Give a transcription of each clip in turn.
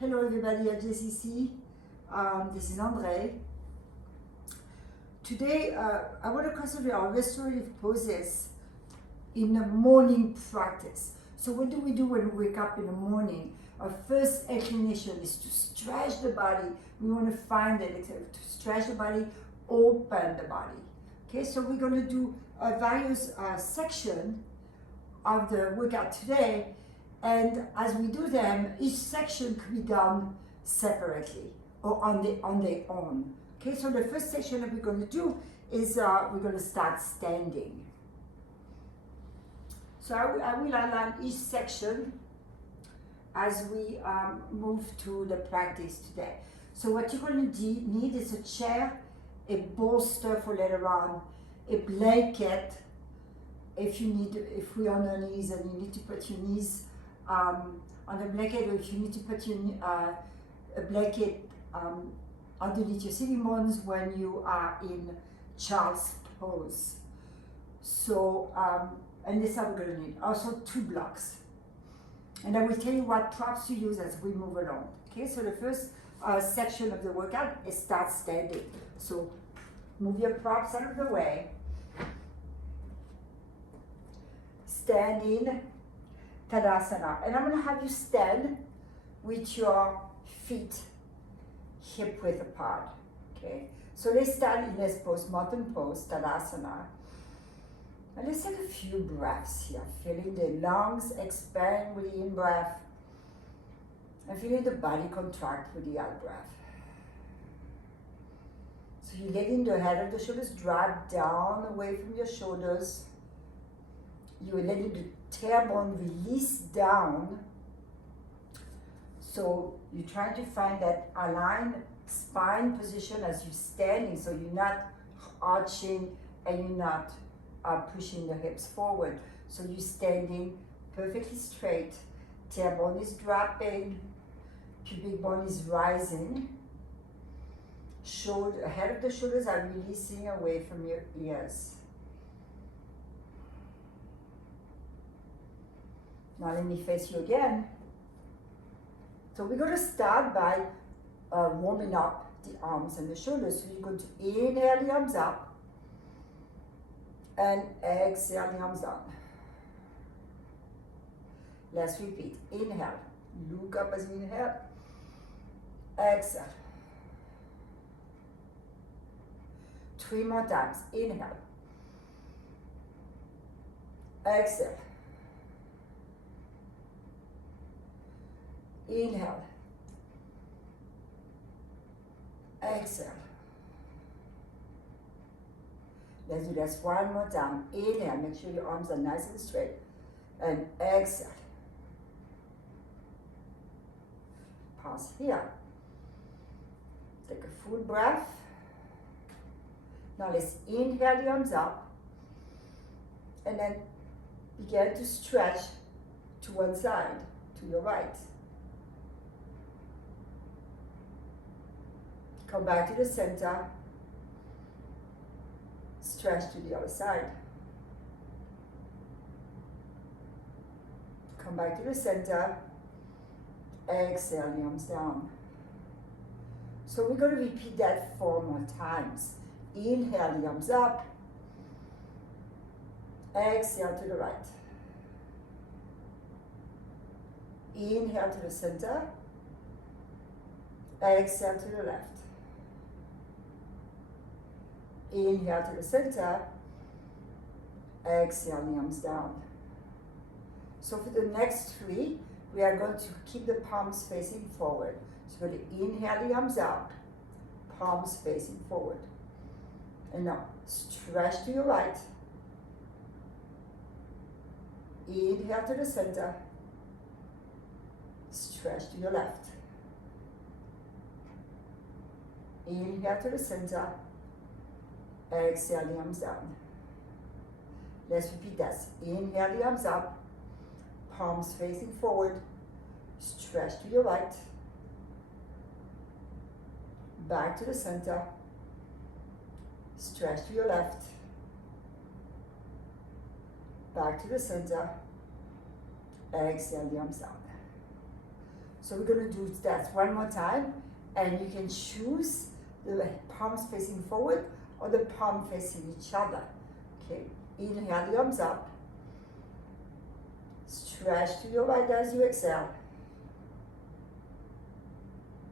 Hello everybody at JCC, this is Andree. Today I want to concentrate on restorative poses in the morning practice. So what do we do when we wake up in the morning? Our first inclination is to stretch the body. We want to find it, to stretch the body, open the body. Okay, so we're going to do various sections of the workout today. And as we do them, each section could be done separately or on their own. Okay, so the first section that we're going to do is we're going to start standing. So I will outline each section as we move to the practice today. So what you're going to need is a chair, a bolster for later on, a blanket if we're on our knees and you need to put your knees on the blanket, or if you need to put your, a blanket underneath your sitting bones when you are in child's pose. So, and this is what we're going to need. Also 2 blocks. And I will tell you what props to use as we move along. Okay, so the first section of the workout is start standing. So move your props out of the way. Stand in Tadasana, and I'm going to have you stand with your feet hip width apart. Okay, so let's start in this pose, mountain pose, Tadasana. And let's take a few breaths here, feeling the lungs expand with the in breath, and feeling the body contract with the out breath. So you're letting the head of the shoulders drop down away from your shoulders. You're letting the tailbone release down. So you're trying to find that aligned spine position as you're standing, so you're not arching and you're not pushing the hips forward. So you're standing perfectly straight, tailbone is dropping, pubic bone is rising, head of the shoulders are releasing away from your ears. Now let me face you again. So we're going to start by warming up the arms and the shoulders. So you're going to inhale the arms up and exhale the arms down. Let's repeat. Inhale. Look up as we inhale. Exhale. 3 more times. Inhale. Exhale. Inhale. Exhale. Let's do this one more time. Inhale, make sure your arms are nice and straight. And exhale. Pause here. Take a full breath. Now let's inhale the arms up. And then begin to stretch to one side, to your right. Come back to the center, stretch to the other side. Come back to the center, exhale the arms down. So we're going to repeat that 4 more times. Inhale the arms up, exhale to the right. Inhale to the center, exhale to the left. Inhale to the center, exhale the arms down. So for the next 3, we are going to keep the palms facing forward. So we're going to inhale the arms up, palms facing forward. And now stretch to your right. Inhale to the center, stretch to your left. Inhale to the center, exhale the arms down. Let's repeat this. Inhale the arms up, palms facing forward, stretch to your right, back to the center, stretch to your left, back to the center, exhale the arms down. So we're going to do that one more time, and you can choose the palms facing forward or the palm facing each other. Okay, inhale the arms up, stretch to your right as you exhale.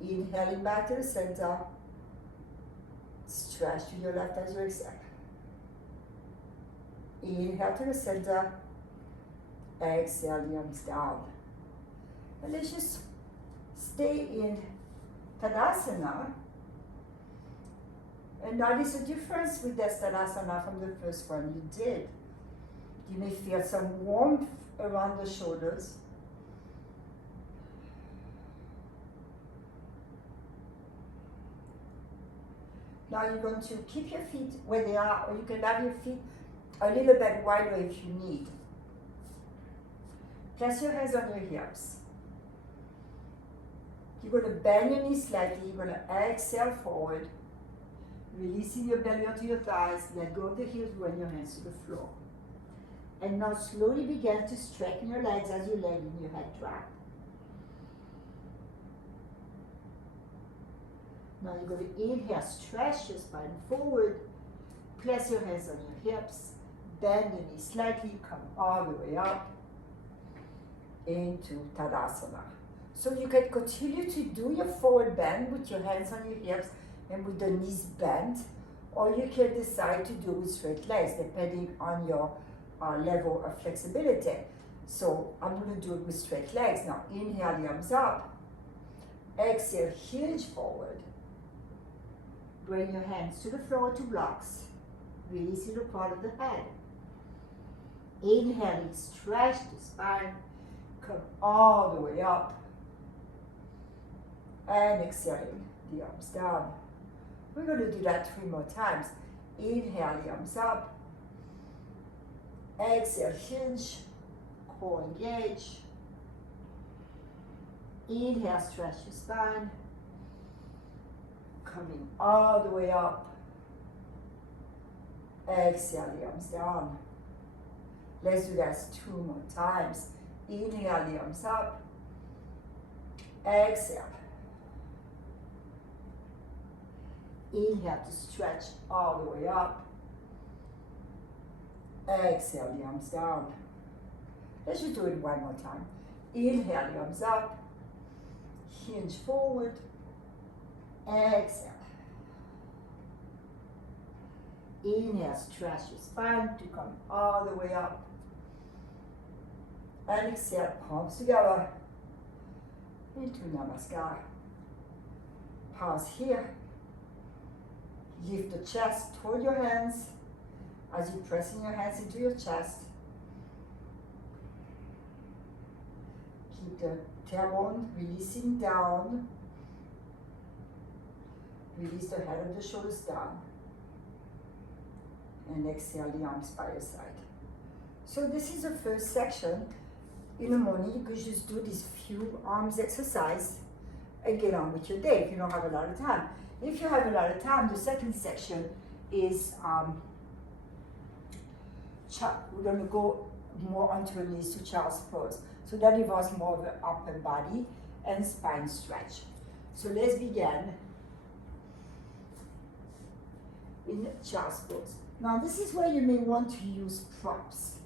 Inhaling back to the center, stretch to your left as you exhale. Inhale to the center, exhale the arms down. And let's just stay in Tadasana. And notice the difference with this Tadasana from the first one you did. You may feel some warmth around the shoulders. Now you're going to keep your feet where they are, or you can have your feet a little bit wider if you need. Place your hands on your hips. You're going to bend your knees slightly. You're going to exhale forward, releasing your belly onto your thighs. Let go of the heels, run your hands to the floor. And now slowly begin to straighten your legs as you let your head drop. Now you're going to inhale, stretch your spine forward, place your hands on your hips, bend the knees slightly, come all the way up into Tadasana. So you can continue to do your forward bend with your hands on your hips and with the knees bent, or you can decide to do with straight legs depending on your level of flexibility. So I'm going to do it with straight legs. Now inhale the arms up, exhale, hinge forward. Bring your hands to the floor to blocks, releasing the part of the head. Inhaling, stretch the spine, come all the way up. And exhaling, the arms down. We're going to do that 3 more times. Inhale, the arms up. Exhale, hinge, core engage. Inhale, stretch your spine. Coming all the way up. Exhale, the arms down. Let's do that 2 more times. Inhale, the arms up. Exhale. Inhale to stretch all the way up. Exhale, the arms down. Let's just do it 1 more time. Inhale, the arms up. Hinge forward. Exhale. Inhale, stretch your spine to come all the way up. And exhale, palms together into Namaskar. Pause here. Lift the chest toward your hands as you're pressing your hands into your chest. Keep the tailbone releasing down. Release the head of the shoulders down. And exhale the arms by your side. So this is the first section. In the morning, you could just do these few arms exercise and get on with your day if you don't have a lot of time. If you have a lot of time, the second section is we're going to go more onto our knees to child's pose. So that involves more of the upper body and spine stretch. So let's begin in child's pose. Now this is where you may want to use props.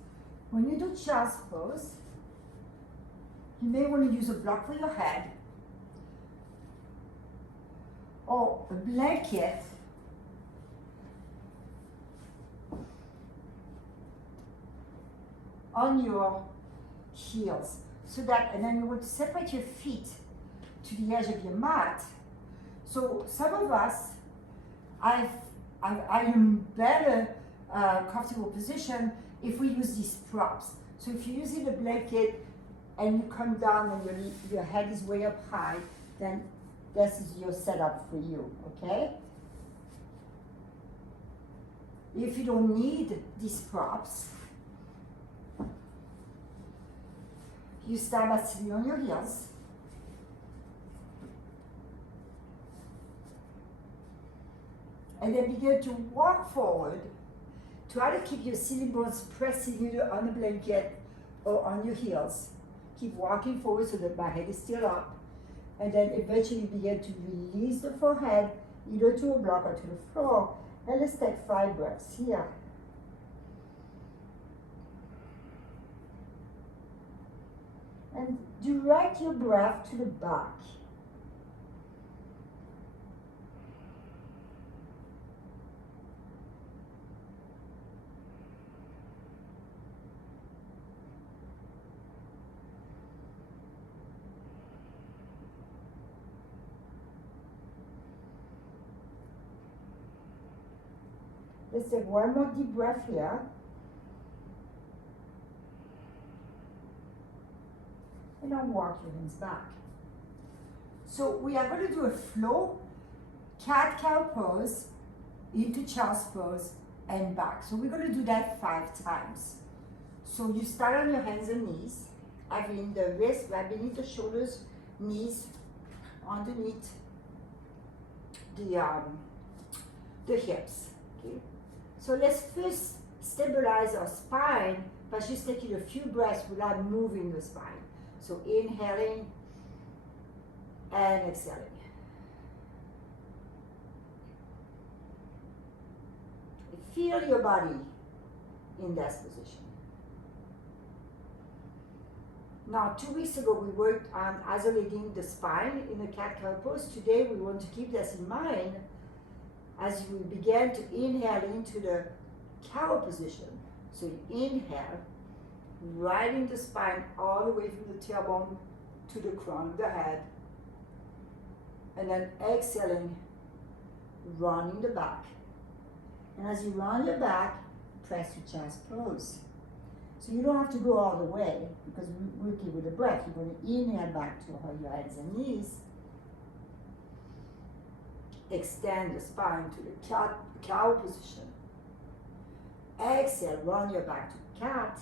When you do child's pose, you may want to use a block for your head or a blanket on your heels, so that, and then you want to separate your feet to the edge of your mat. So some of us, I am better comfortable position if we use these props. So if you're using a blanket and you come down and your head is way up high, then this is your setup for you, okay? If you don't need these props, you start by sitting on your heels. And then begin to walk forward. Try to keep your sitting bones pressing either on the blanket or on your heels. Keep walking forward so that my head is still up. And then eventually begin to release the forehead, either to a block or to the floor. And let's take 5 breaths here. And direct your breath to the back. Let's take one more deep breath here. And now walk your hands back. So we are going to do a flow, cat-cow pose, into child's pose, and back. So we're going to do that 5 times. So you start on your hands and knees, having the wrist right beneath the shoulders, knees underneath the hips. Okay. So let's first stabilize our spine by just taking a few breaths without moving the spine. So inhaling and exhaling. Feel your body in that position. Now, 2 weeks ago, we worked on isolating the spine in the cat-cow pose. Today, we want to keep this in mind as we begin to inhale into the cow position. So you inhale, riding the spine all the way from the tailbone to the crown of the head. And then exhaling, rounding the back. And as you round your back, press your chest close. So you don't have to go all the way because we're working with the breath. You're going to inhale back to your hands and knees. Extend the spine to the cow position. Exhale, round your back to cat.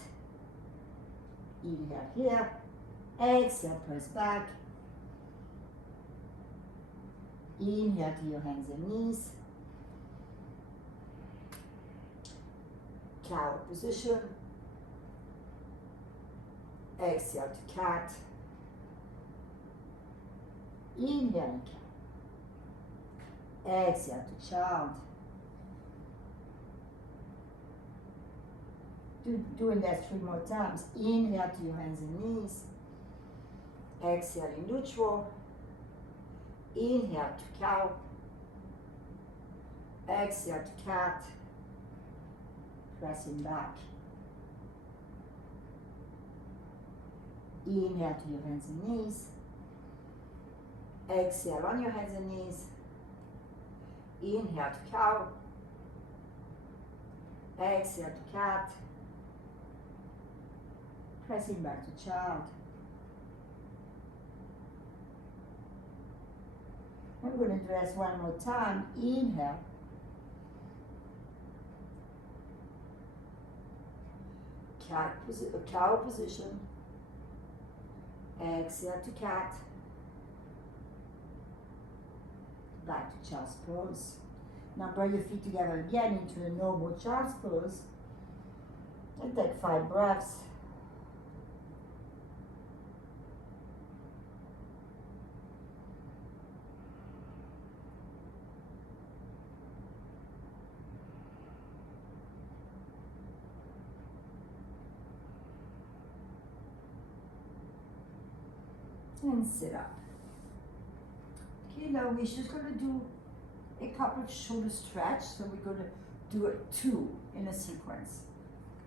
Inhale here. Exhale, press back. Inhale to your hands and knees. Cow position. Exhale to cat. Inhale cat. Exhale to child. Doing that 3 more times. Inhale to your hands and knees. Exhale in neutral. Inhale to cow. Exhale to cat. Pressing back. Inhale to your hands and knees. Exhale on your hands and knees. Inhale to cow. Exhale to cat. Pressing back to child. I'm going to do this 1 more time. Inhale. Cow position. Exhale to cat. Back to child's pose. Now bring your feet together again into a normal child's pose. And take 5 breaths. And sit up. Okay, now we're just going to do a couple of shoulder stretch. So we're going to do 2 in a sequence.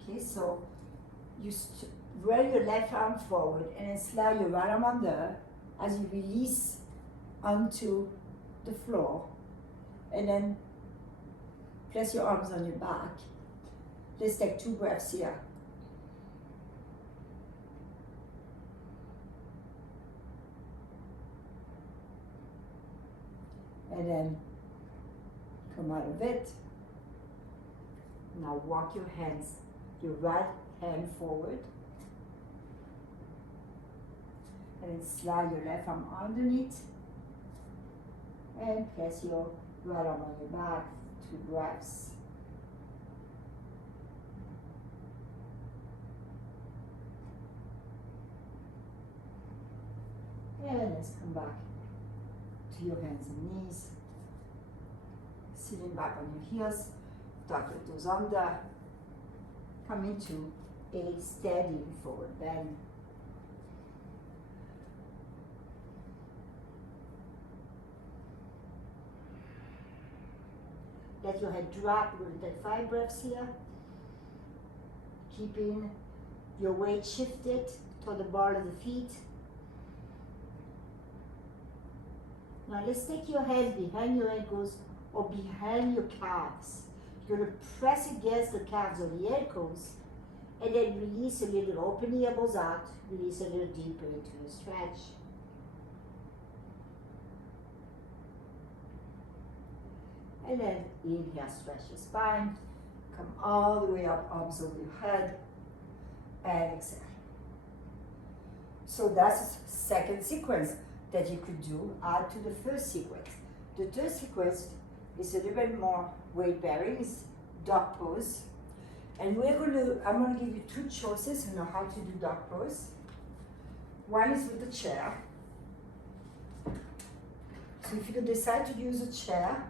Okay, so you roll your left arm forward and then slide your right arm under as you release onto the floor. And then place your arms on your back. Let's take 2 breaths here. And then come out of it. Now walk your hands, your right hand forward. And then slide your left arm underneath. And place your right arm on your back. 2 breaths. And let's come back to your hands and knees. Sitting back on your heels, tuck your toes under. Come into a steady forward bend. Let your head drop. We're going to take 5 breaths here. Keeping your weight shifted to the ball of the feet. Now let's take your hands behind your ankles or behind your calves. You're going to press against the calves or the ankles and then release a little, open the elbows out, release a little deeper into the stretch. And then inhale, stretch your spine, come all the way up, arms over your head, and exhale. So that's the second sequence that you could do, add to the first sequence. The third sequence is a little bit more weight bearing, it's dog pose. And I'm gonna give you 2 choices on how to do dog pose. One is with the chair. So if you decide to use a chair,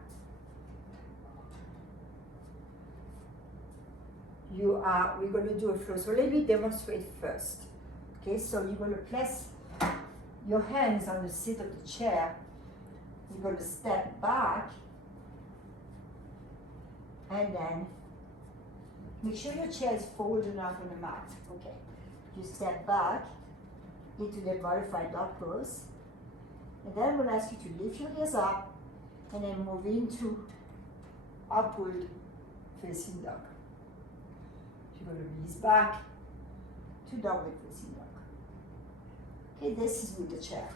we're going to do a flow. So let me demonstrate first. Okay, so you're going to place your hands on the seat of the chair. You're going to step back and then make sure your chair is folded enough on the mat. Okay, you step back into the modified dog pose. And then I'm going to ask you to lift your heels up and then move into upward facing dog. You're going to release back to downward facing dog. Okay, this is with the chair.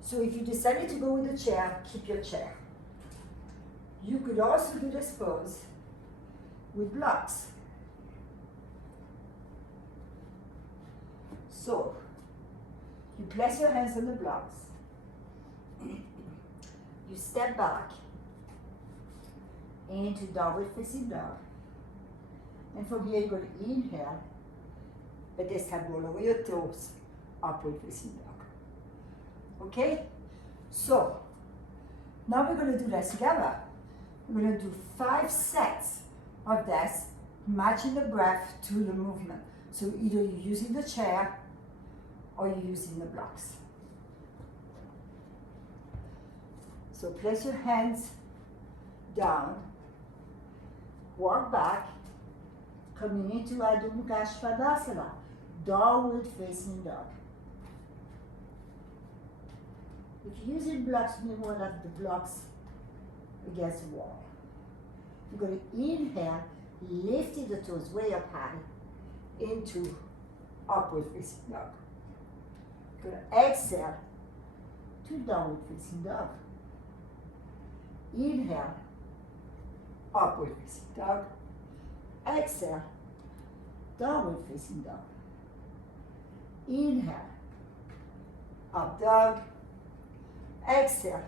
So if you decided to go with the chair, keep your chair. You could also do this pose with blocks. So you place your hands on the blocks. You step back into downward facing dog. And from here, you're going to inhale, but this time roll over your toes, upward facing dog. Okay? So, now we're going to do this together. We're going to do 5 sets of this, matching the breath to the movement. So either you're using the chair or you're using the blocks. So place your hands down, walk back, coming into Adho Mukha Svanasana, downward facing dog. If you're using blocks, you may want to have the blocks against the wall. You're going to inhale, lifting the toes way up high into upward facing dog. You're going to exhale to downward facing dog. Inhale, upward facing dog. Exhale, downward facing dog. Inhale, up dog. Exhale,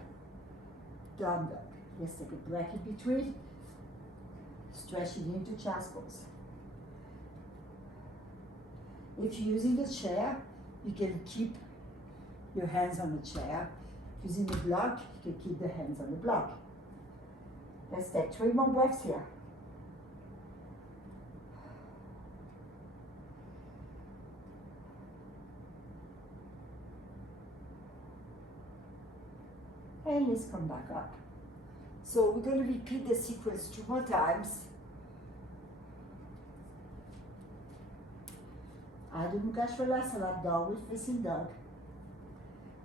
down dog. Let's take a breath in between. Stretching into chest pose. If you're using the chair, you can keep your hands on the chair. Using the block, you can keep the hands on the block. Let's take 3 more breaths here. And let's come back up. So we're going to repeat the sequence 2 more times. Adho Mukha Svanasana, downward facing dog.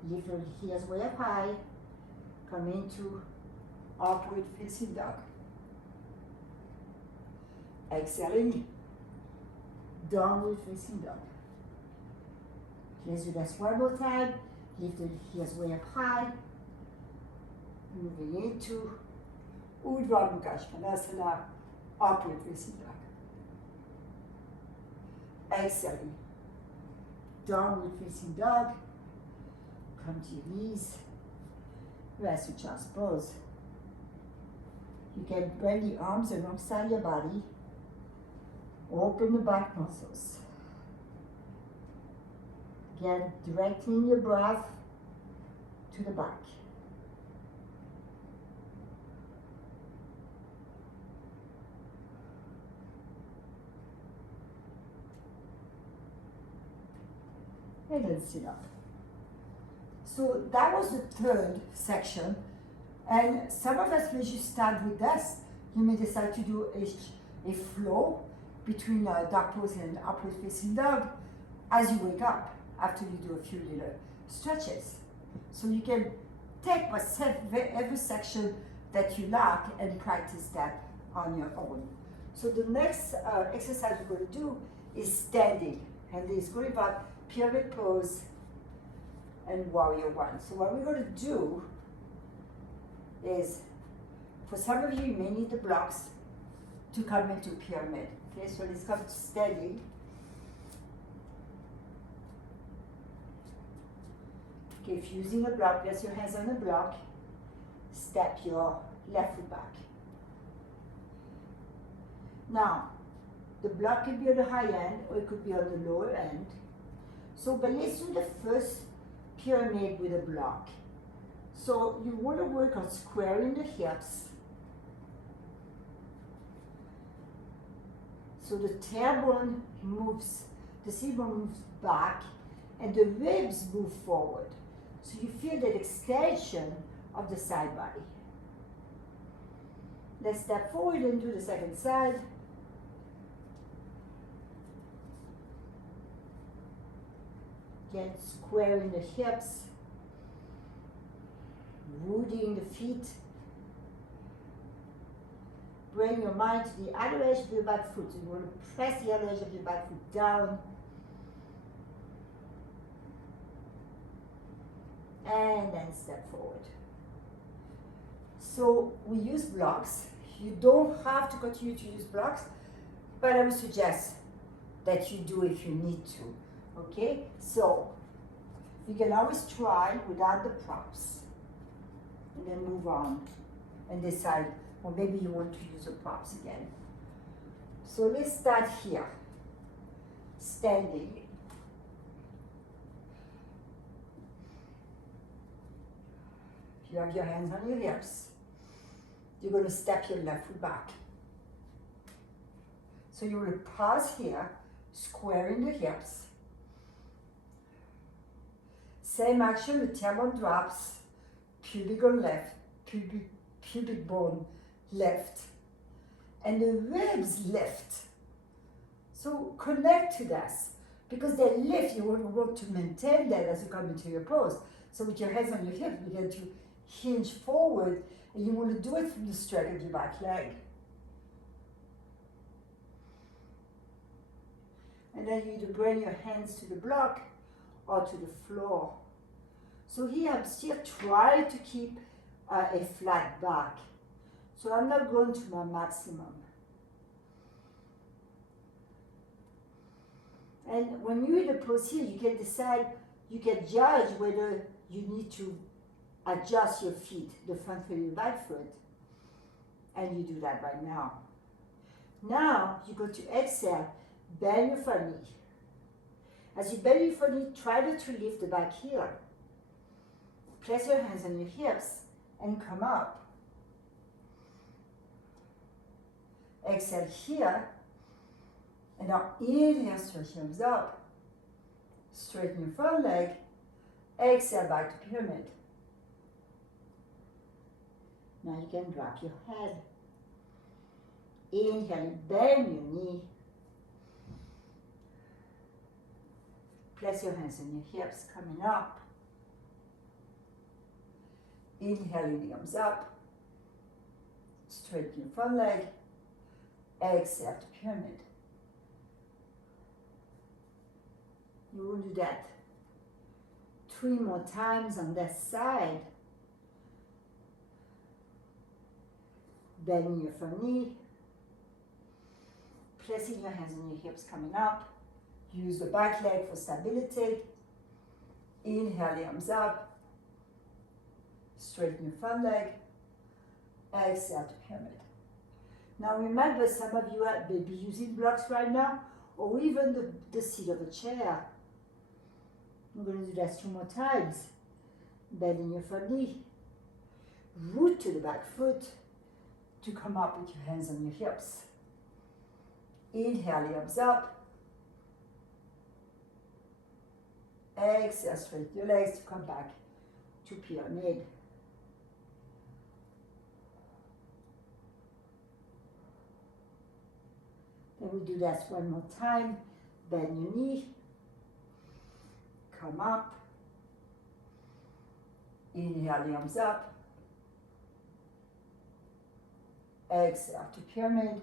Lift your heels way up high. Come into upward facing dog. Exhaling, downward facing dog. Let's do this 1 more time. Lift your heels way up high. Moving into Urdhva Mukha Svanasana, upward facing dog. Exhaling, downward facing dog. Come to your knees, rest your child's pose. You can bend the arms alongside your body, open the back muscles. Again, directing your breath to the back. and then sit up. So that was the third section. And some of us, when you start with this, you may decide to do a flow between dog pose and upward facing dog as you wake up after you do a few little stretches. So you can take every section that you like and practice that on your own. So the next exercise we're going to do is standing, and it's going about pyramid pose and warrior one. So what we're going to do is, for some of you, you may need the blocks to come into pyramid. Okay, so let's come to standing. Okay, if you're using a block, place your hands on the block, step your left foot back. Now, the block could be on the high end or it could be on the lower end. So, but let's do the first pyramid with a block. So you want to work on squaring the hips. So the tailbone moves, the C-bone moves back, and the ribs move forward. So you feel that extension of the side body. Let's step forward and do the second side. Again, squaring the hips, rooting the feet. Bring your mind to the other edge of your back foot. So you want to press the other edge of your back foot down. And then step forward. So we use blocks. You don't have to continue to use blocks, but I would suggest that you do if you need to. Okay? So you can always try without the props and then move on and decide, or maybe you want to use the props again. So let's start here. Standing. You have your hands on your hips. You're going to step your left foot back. So you will pause here, squaring the hips. Same action, the tailbone drops, pubic bone left, pubic bone left, and the ribs lift. So connect to this, because they lift. You want to maintain that as you come into your pose. So with your hands on your hips, begin to hinge forward, and you want to do it from the straight of your back leg. And then you either bring your hands to the block or to the floor. So here I'm still trying to keep a flat back. So I'm not going to my maximum. And when you're in the pose here, you can decide, you can judge whether you need to adjust your feet, the front foot and the back foot. And you do that right now. Now you go to exhale, bend your front knee. As you bend your front knee, try not to lift the back heel. Place your hands on your hips and come up. Exhale here. And now inhale, stretch your arms up. Straighten your front leg. Exhale, back to pyramid. Now you can drop your head. Inhale, bend your knee. Place your hands on your hips, coming up. Inhaling the arms up. Straighten your front leg. Exhale to pyramid. You will do that 3 more times on that side. Bending your front knee. Placing your hands on your hips, coming up. Use the back leg for stability. Inhale the arms up. Straighten your front leg. Exhale to pyramid. Now remember, some of you may be using blocks right now, or even the seat of a chair. I'm going to do that 2 more times. Bending your front knee. Root to the back foot to come up with your hands on your hips. Inhale the arms up. Exhale, straighten your legs to come back to pyramid. Then we do that one more time. Bend your knee. Come up. Inhale, the arms up. Exhale to pyramid.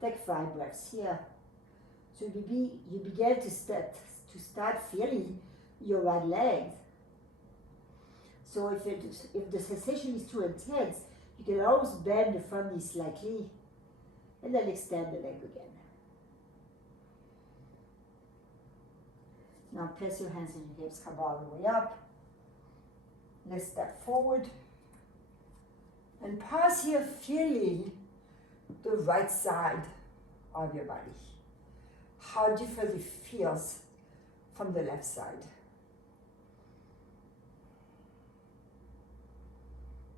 Take 5 breaths here. So you begin to start feeling your right leg. So if the sensation is too intense, you can always bend the front knee slightly and then extend the leg again. Now press your hands on your hips, come all the way up. Let's step forward. And pause here, feeling the right side of your body. How different it feels from the left side.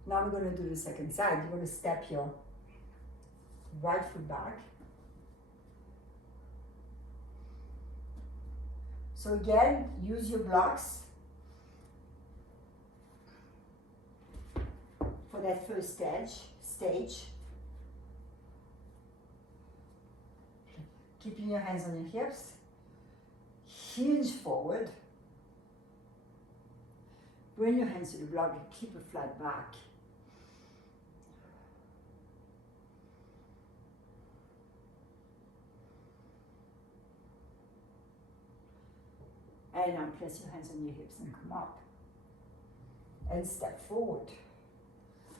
Now we're going to do the second side. You're going to step your right foot back. So again, use your blocks for that first stage. Keeping your hands on your hips. Hinge forward. Bring your hands to the block and keep a flat back. And now place your hands on your hips and come up. And step forward.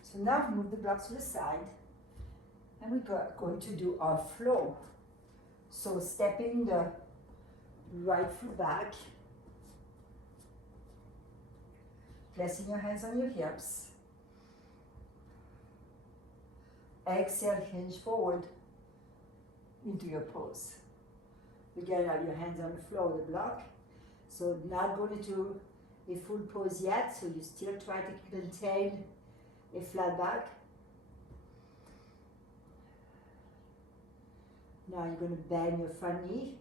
So now move the blocks to the side. And we're going to do our flow. So stepping the right foot back. Placing your hands on your hips. Exhale, hinge forward into your pose. Again, have your hands on the floor of the block. So not going to a full pose yet, so you still try to maintain a flat back. Now you're going to bend your front knee,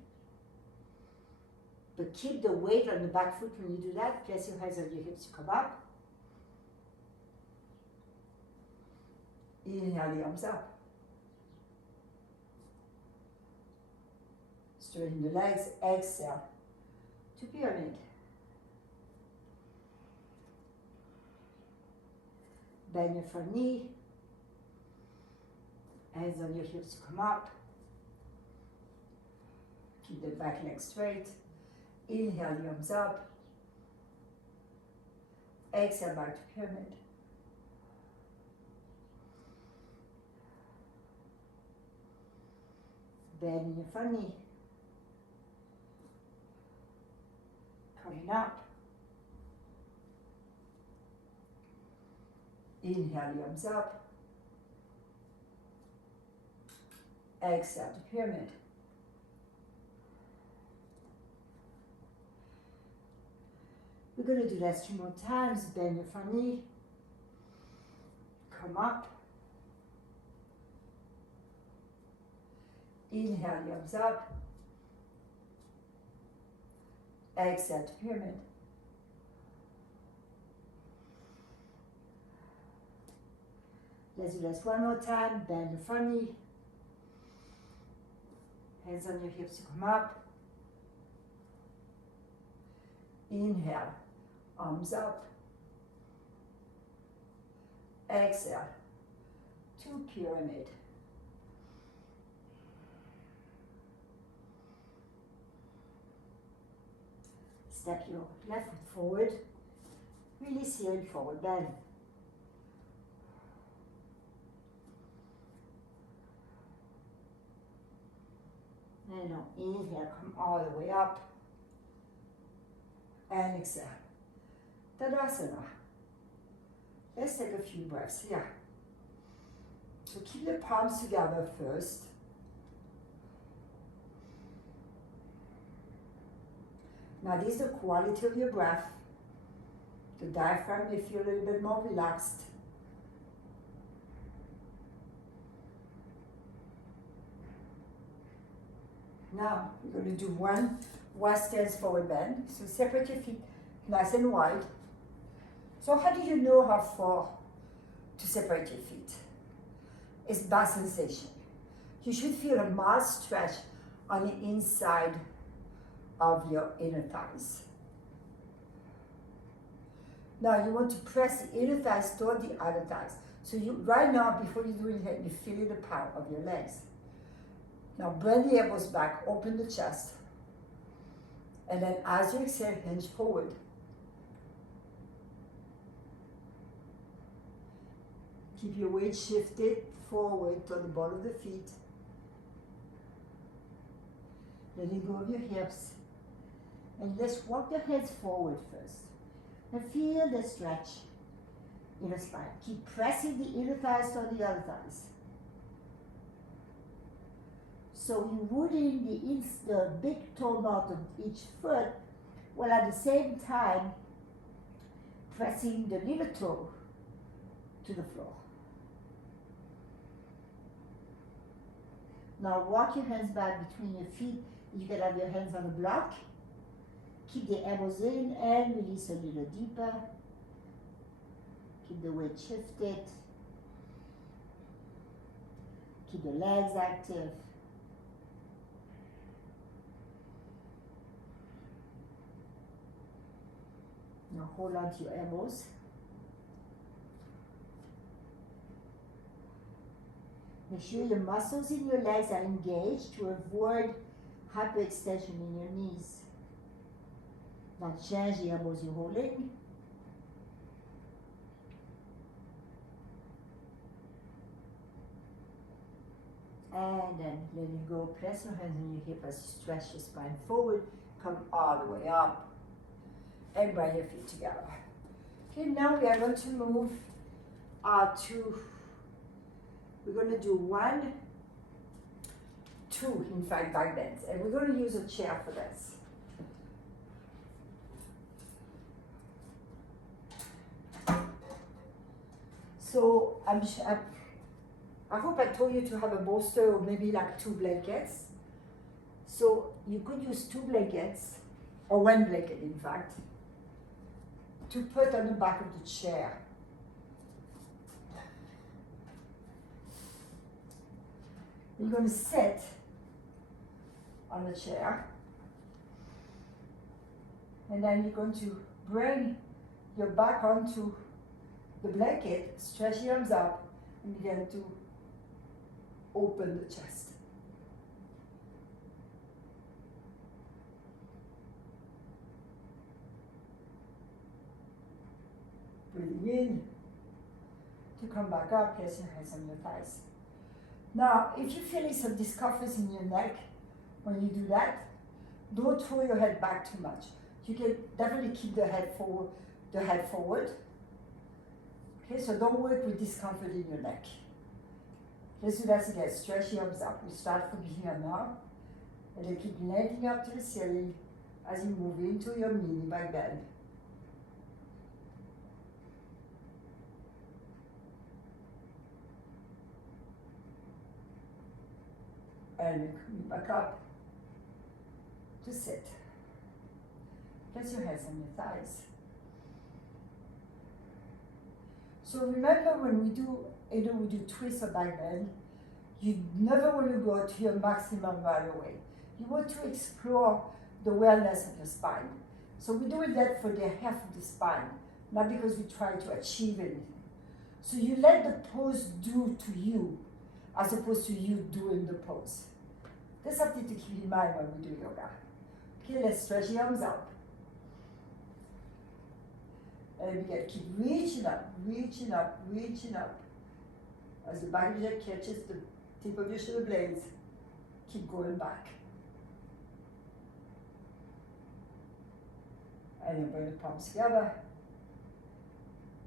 but keep the weight on the back foot when you do that. Place your hands on your hips to come up. Inhale, the arms up. Straighten the legs, exhale to pyramid. Bend your front knee. Hands on your hips to come up. Keep the back leg straight. Inhale, the arms up. Exhale, back to pyramid. Bend your front knee. Coming up. Inhale, the arms up. Exhale to pyramid. We're going to do that 2 more times. Bend your front knee. Come up. Inhale, the arms up. Exhale to pyramid. Let's do this 1 more time. Bend the front knee. Hands on your hips to come up. Inhale, arms up. Exhale to pyramid. Step your left foot forward. Release here in forward bend. And now inhale, come all the way up. And exhale. Tadasana. Let's take a few breaths here. So keep the palms together first. Now this is the quality of your breath. The diaphragm may feel a little bit more relaxed. Now we're going to do one Y stands forward bend. So separate your feet nice and wide. So how do you know how far to separate your feet? It's by sensation. You should feel a mild stretch on the inside of your inner thighs. Now you want to press the inner thighs toward the outer thighs. So you, right now, before you do it, you feel the power of your legs. Now bend the elbows back, open the chest. And then as you exhale, hinge forward. Keep your weight shifted forward to the ball of the feet. Letting go of your hips. And let's walk your hands forward first. And feel the stretch in the spine. Keep pressing the inner thighs to the outer thighs. So you're rooting the big toe knot of each foot, while at the same time pressing the little toe to the floor. Now walk your hands back between your feet. You can have your hands on the block. Keep the elbows in and release a little deeper. Keep the weight shifted. Keep the legs active. Now hold on to your elbows. Make sure your muscles in your legs are engaged to avoid hyperextension in your knees. Now change the elbows you're holding. And then letting go, press your hands on your hip as you stretch your spine forward, come all the way up, and bring your feet together. Okay, now we are going to move we're going to do 1, 2, in fact, back bends. And we're going to use a chair for this. So I hope I told you to have a bolster or maybe like 2 blankets. So you could use 2 blankets, or 1 blanket in fact, to put on the back of the chair. You're going to sit on the chair, and then you're going to bring your back onto the blanket, stretch your arms up, and begin to open the chest. Breathing in to come back up, place your hands on your thighs. Now, if you're feeling some discomfort in your neck when you do that, don't throw your head back too much. You can definitely keep the head forward. Okay, so don't work with discomfort in your neck. Let's do that again. Stretch your arms up. We start from here now, and then keep landing up to the ceiling as you move into your mini back bend. And come back up to sit. Place your hands on your thighs. So remember, when we do either we do twist or back bend, you never want to go to your maximum right away. You want to explore the wellness of your spine. So we're doing that for the half of the spine, not because we try to achieve anything. So you let the pose do to you, as opposed to you doing the pose. That's something to keep in mind when we do yoga. Okay, let's stretch the arms out. And we can keep reaching up, reaching up, reaching up. As the back of your head catches the tip of your shoulder blades, keep going back. And then bring the palms together.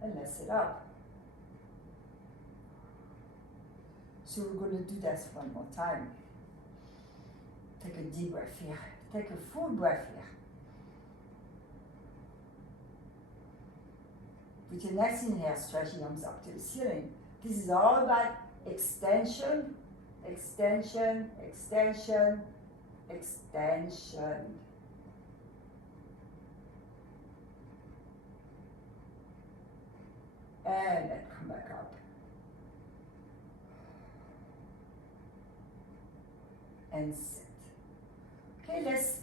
And let's sit up. So we're going to do this one more time. Take a deep breath here. Take a full breath here. With your next inhale, stretch your arms up to the ceiling. This is all about extension, extension, extension, extension. And then come back up. And sit. Okay, let's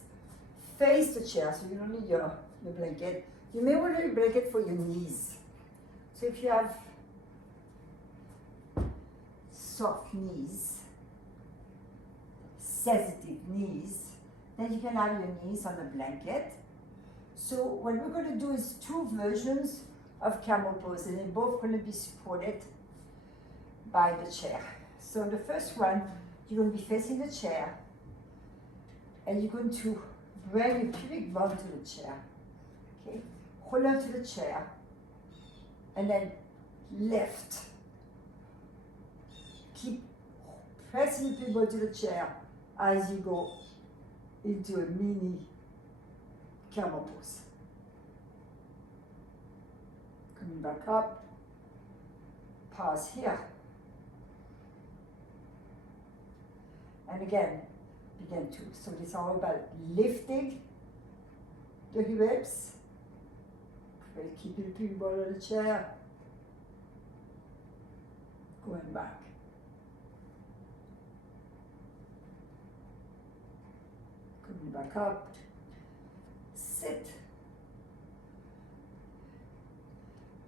face the chair, so you don't need your blanket. You may want a blanket for your knees. So if you have soft knees, sensitive knees, then you can have your knees on the blanket. So what we're going to do is two versions of camel pose, and they're both going to be supported by the chair. So the first one, you're going to be facing the chair, and you're going to bring your pubic bone to the chair. Okay, hold on to the chair, and then lift. Keep pressing the pubic bone to the chair as you go into a mini camel pose. Coming back up, pause here. And again, begin to. So this is all about lifting the hips. Keeping the pubic bone on the chair. Going back. Coming back up. Sit.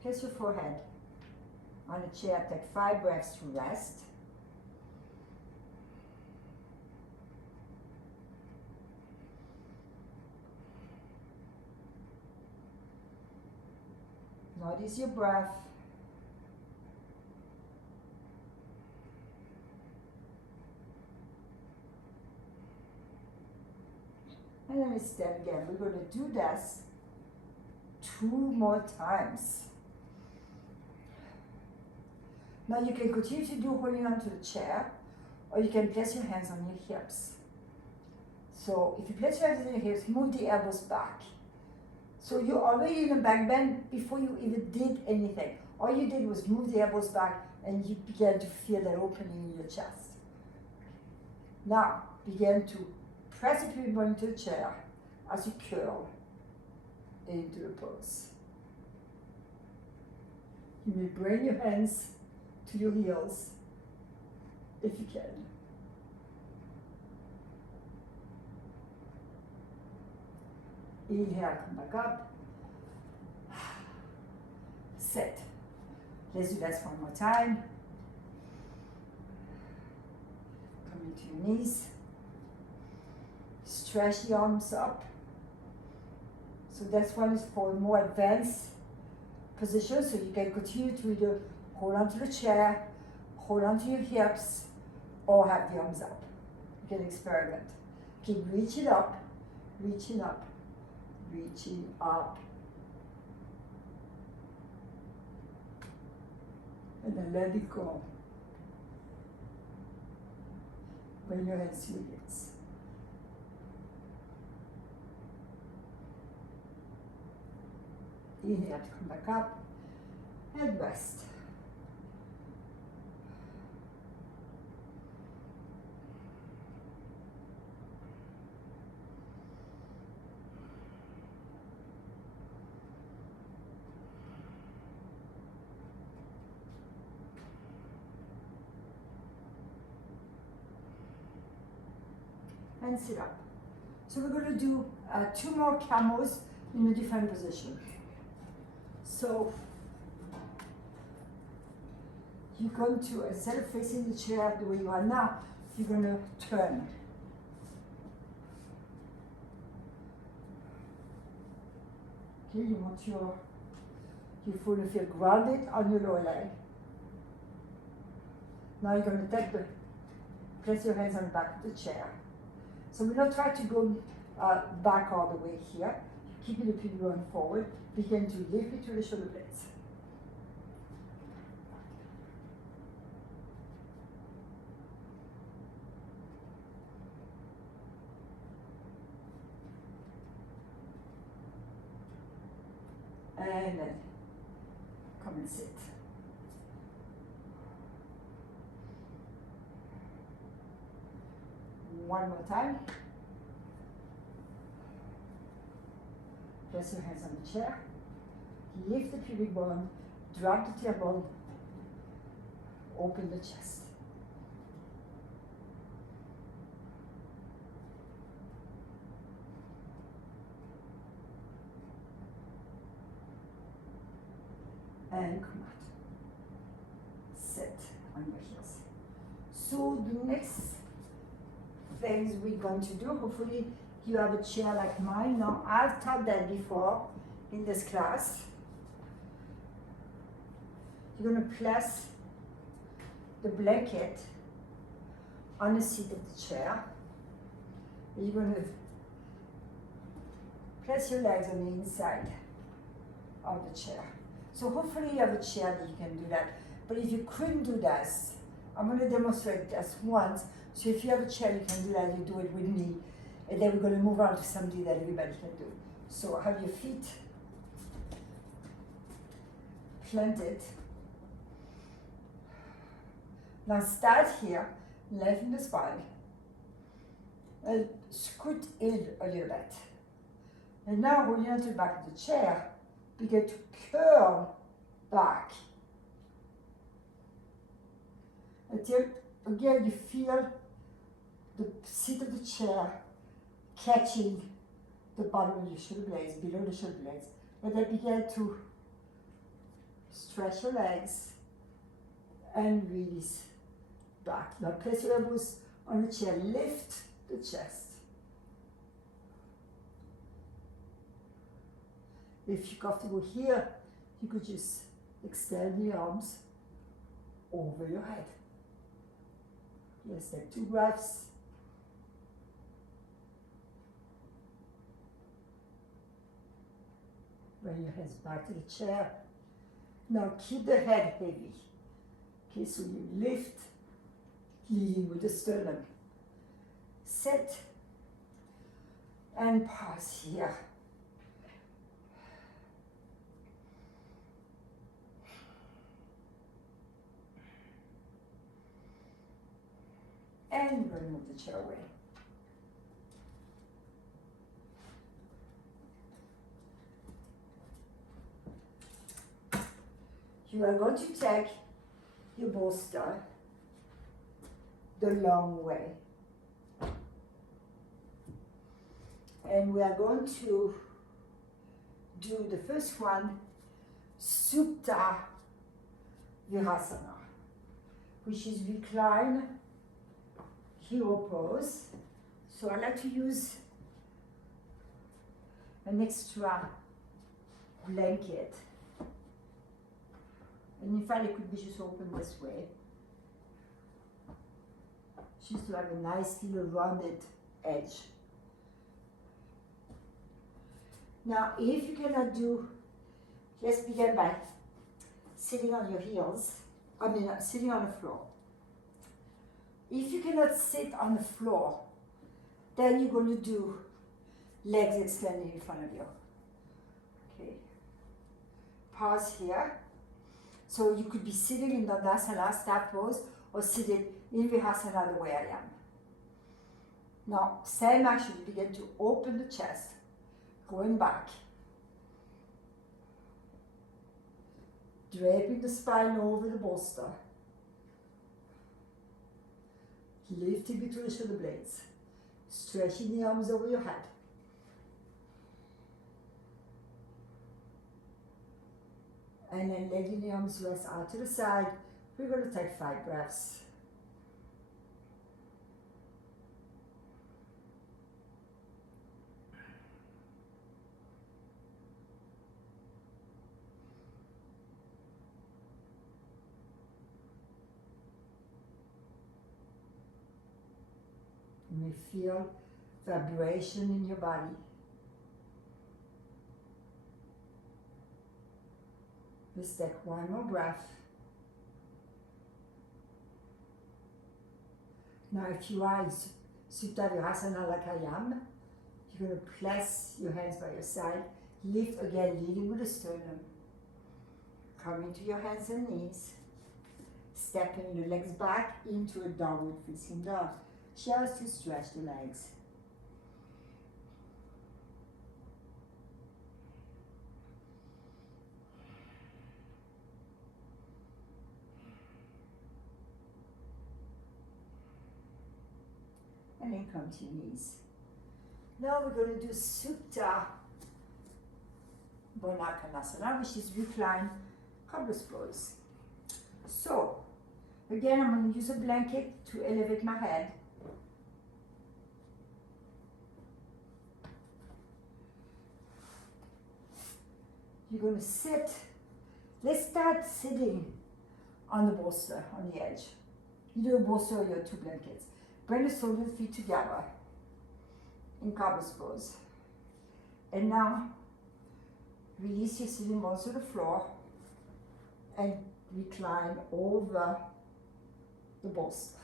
Place your forehead on the chair. Take 5 breaths to rest. Notice your breath. And then we stand again. We're going to do this 2 more times. Now you can continue to do holding on to the chair, or you can place your hands on your hips. So if you place your hands on your hips, move the elbows back. So you're already in a back bend before you even did anything. All you did was move the elbows back, and you began to feel that opening in your chest. Now begin to press the pubic bone into the chair as you curl into the pose. You may bring your hands to your heels if you can. Inhale, come back up. Sit. Let's do this one more time. Come into your knees. Stretch the arms up. So this one is for a more advanced position, so you can continue to either hold on to the chair, hold on to your hips, or have the arms up. You can experiment. Keep reaching up, reaching up, reaching up. And then let it go. Bring your hands to your hips. Inhale to come back up and rest. And sit up. So we're going to do 2 more camels in a different position. So you're going to, instead of facing the chair the way you are now, you're going to turn. Okay, you want your foot to feel grounded on your lower leg. Now you're going to place your hands on the back of the chair. So we're not trying to go back all the way here. Keeping the pubic bone forward. Begin to lift between the shoulder blades. And then come and sit. One more time. Place your hands on the chair. Lift the pubic bone, Drop the tailbone, open the chest. And come out. Sit on your heels. So the next things we're going to do, hopefully you have a chair like mine. Now I've taught that before in this class. You're going to place the blanket on the seat of the chair. You're going to place your legs on the inside of the chair. So hopefully you have a chair that you can do that. But if you couldn't do this, I'm going to demonstrate this once. So if you have a chair, you can do that, you do it with me. And then we're going to move on to something that everybody can do. So have your feet planted. Now start here, lengthen the spine. And scoot in a little bit. And now when you're to the back of the chair, begin to curl back until again you feel the seat of the chair catching the bottom of your shoulder blades, below the shoulder blades. And then begin to stretch your legs and release back. Now place your elbows on the chair, lift the chest. If you're comfortable here, you could just extend the arms over your head. Let's take 2 breaths. Bring your hands back to the chair. Now keep the head heavy. Okay, so you lift, leading with the sternum. Sit and pause here. And remove the chair away. You are going to take your bolster the long way. And we are going to do the first one, Supta Virasana, which is recline hero pose. So I like to use an extra blanket. And in fact, it could be just open this way. Just to have a nice little rounded edge. Now, if you cannot do, just begin by sitting on your heels, sitting on the floor. If you cannot sit on the floor, then you're going to do legs extended in front of you. Okay. Pause here. So you could be sitting in Dandasana, staff pose, or sitting in Virasana the way I am. Now, same action, you begin to open the chest, going back. Draping the spine over the bolster. Lifting between the shoulder blades. Stretching the arms over your head. And then letting the arms rest out to the side. We're going to take 5 breaths. You may feel vibration in your body. Let's take 1 more breath. Now, if you are in Supta Virasana like I am, you're going to place your hands by your side. Lift again, leading with the sternum. Coming to your hands and knees. Stepping the legs back into a downward facing dog. Just to stretch the legs. and then come to your knees. Now we're going to do Supta Konasana, which is recline cobblers pose. So, again, I'm going to use a blanket to elevate my head. You're going to sit. Let's start sitting on the bolster, on the edge. Either a bolster or your two blankets. Bring the soles of the feet together in cobblers pose. And now, release your sitting bones to the floor and recline over the bolster.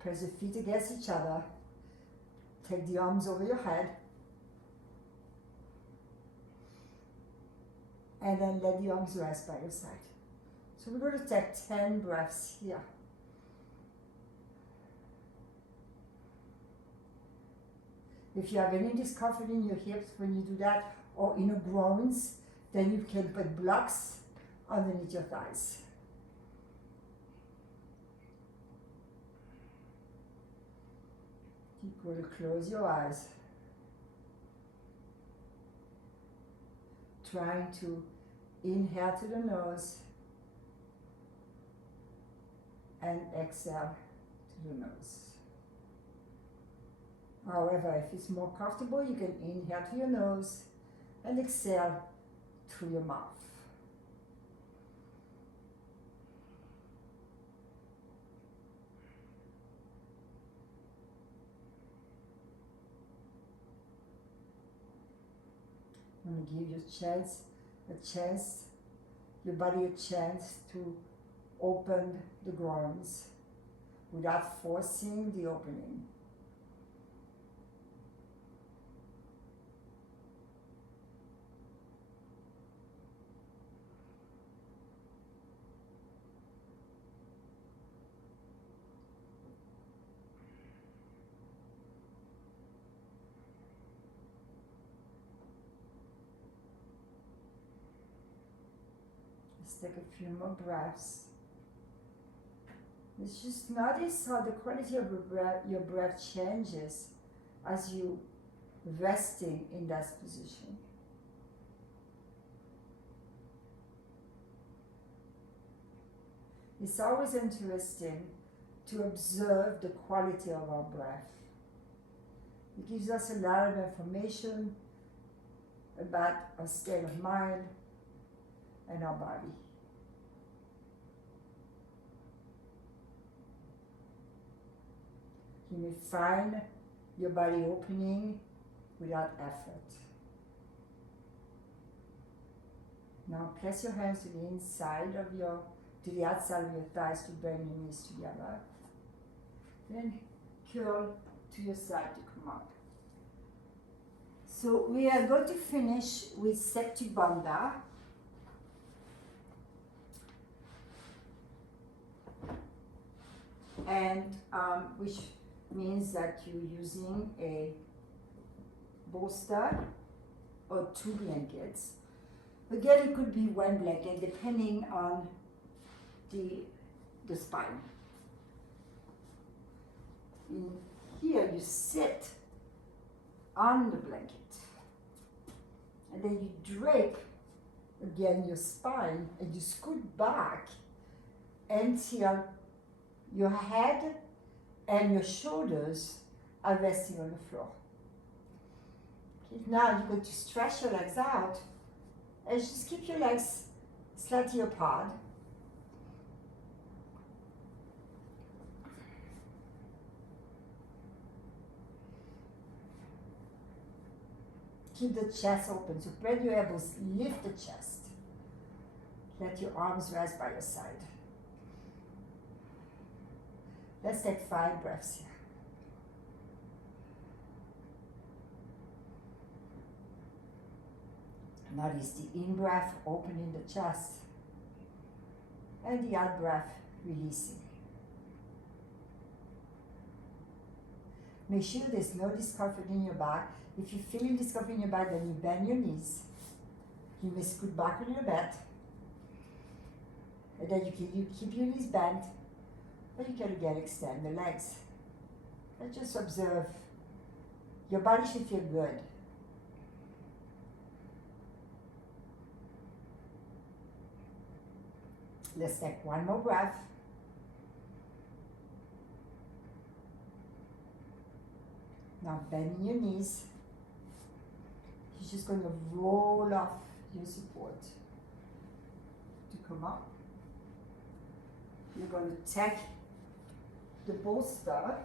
Press the feet against each other. Take the arms over your head. And then let the arms rest by your side. So we're going to take 10 breaths here. If you have any discomfort in your hips when you do that, or in your groins, then you can put blocks underneath your thighs. You're going to close your eyes. Trying to inhale to the nose and exhale to the nose. However, if it's more comfortable, you can inhale to your nose and exhale through your mouth. I'm going to give your body a chance to open the groins without forcing the opening. Let's take a few more breaths. Let's just notice how the quality of your breath changes as you resting in that position. It's always interesting to observe the quality of our breath. It gives us a lot of information about our state of mind and our body. You may find your body opening without effort. Now place your hands to the inside of to the outside of your thighs to bring your knees together. Then curl to your side to come up. So we are going to finish with Septi Bandha. And which means that you're using a bolster or two blankets. Again, it could be one blanket depending on the spine. In here, you sit on the blanket, and then you drape again your spine, and you scoot back until your head and your shoulders are resting on the floor. Okay, now you're going to stretch your legs out and just keep your legs slightly apart. Keep the chest open, so spread your elbows, lift the chest. Let your arms rest by your side. Let's take 5 breaths here. Notice the in-breath opening the chest and the out-breath releasing. Make sure there's no discomfort in your back. If you're feeling discomfort in your back, then you bend your knees. You may scoot back on your bed. And then you keep your knees bent And you can again extend the legs. And just observe. Your body should feel good. Let's take one more breath. Now bending your knees. You're just going to roll off your support to come up. You're going to take the bolster,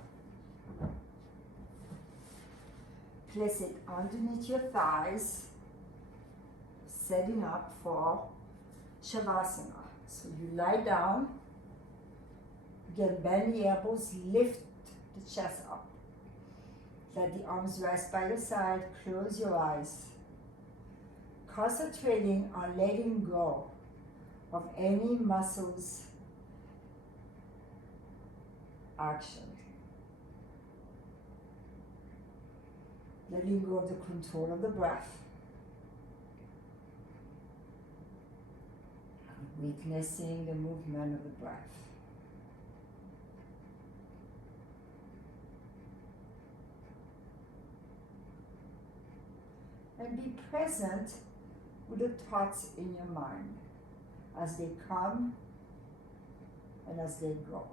place it underneath your thighs, setting up for Shavasana. So you lie down, again bend the elbows, lift the chest up. Let the arms rest by your side, close your eyes. Concentrating on letting go of any muscles action. Letting go of the control of the breath. Witnessing the movement of the breath. And be present with the thoughts in your mind as they come and as they go.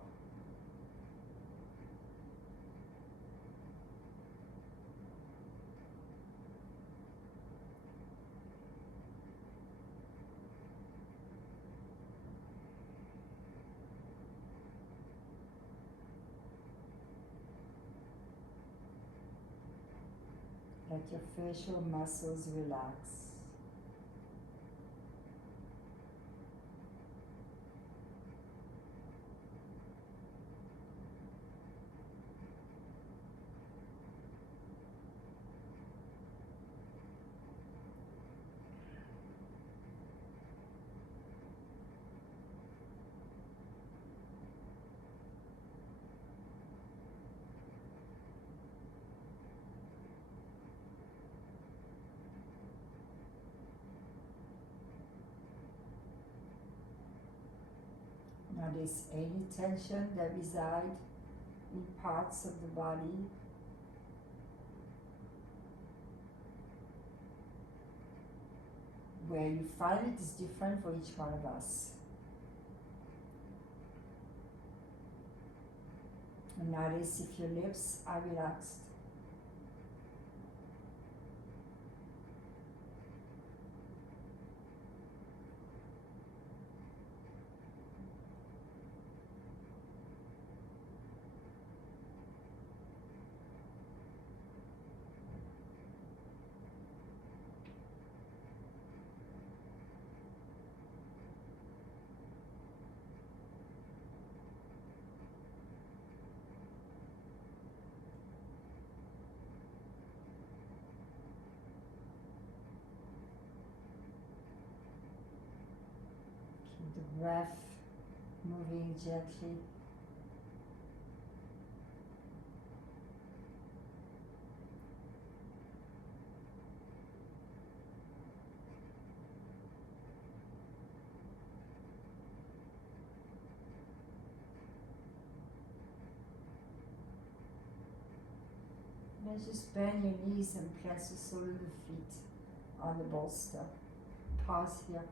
Let your facial muscles relax. Notice any tension that reside in parts of the body. Where you find it is different for each one of us. And notice if your lips are relaxed. The breath moving gently. Now just bend your knees and place the sole of the feet on the bolster. Pause here.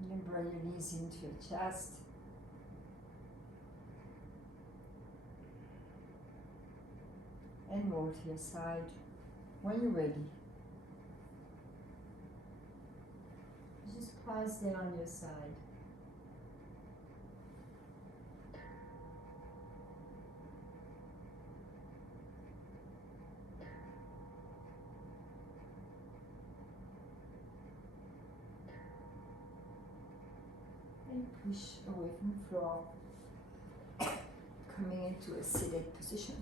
And then bring your knees into your chest. And roll to your side when you're ready. Just pause there on your side. And push away from the floor, coming into a seated position.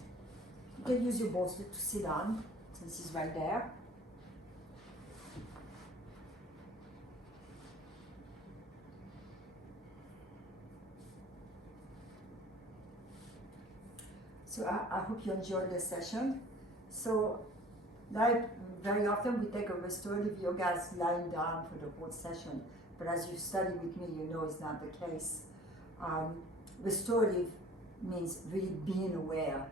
You can use your bolster to sit on, since it's right there. So I hope you enjoyed the session. So Like very often we take a restorative yoga as lying down for the whole session, but as you study with me, you know it's not the case. Restorative means really being aware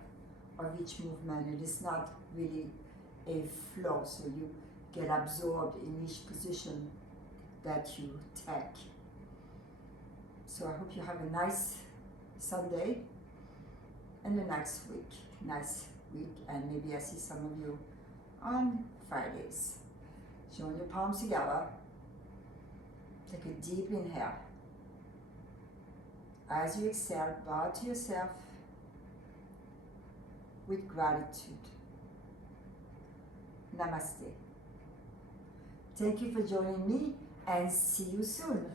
of each movement. It is not really a flow, so you get absorbed in each position that you take. So I hope you have a nice Sunday and a nice week, and maybe I see some of you on Fridays. Join your palms together. Take a deep inhale. As you exhale, bow to yourself with gratitude. Namaste. Thank you for joining me, and see you soon.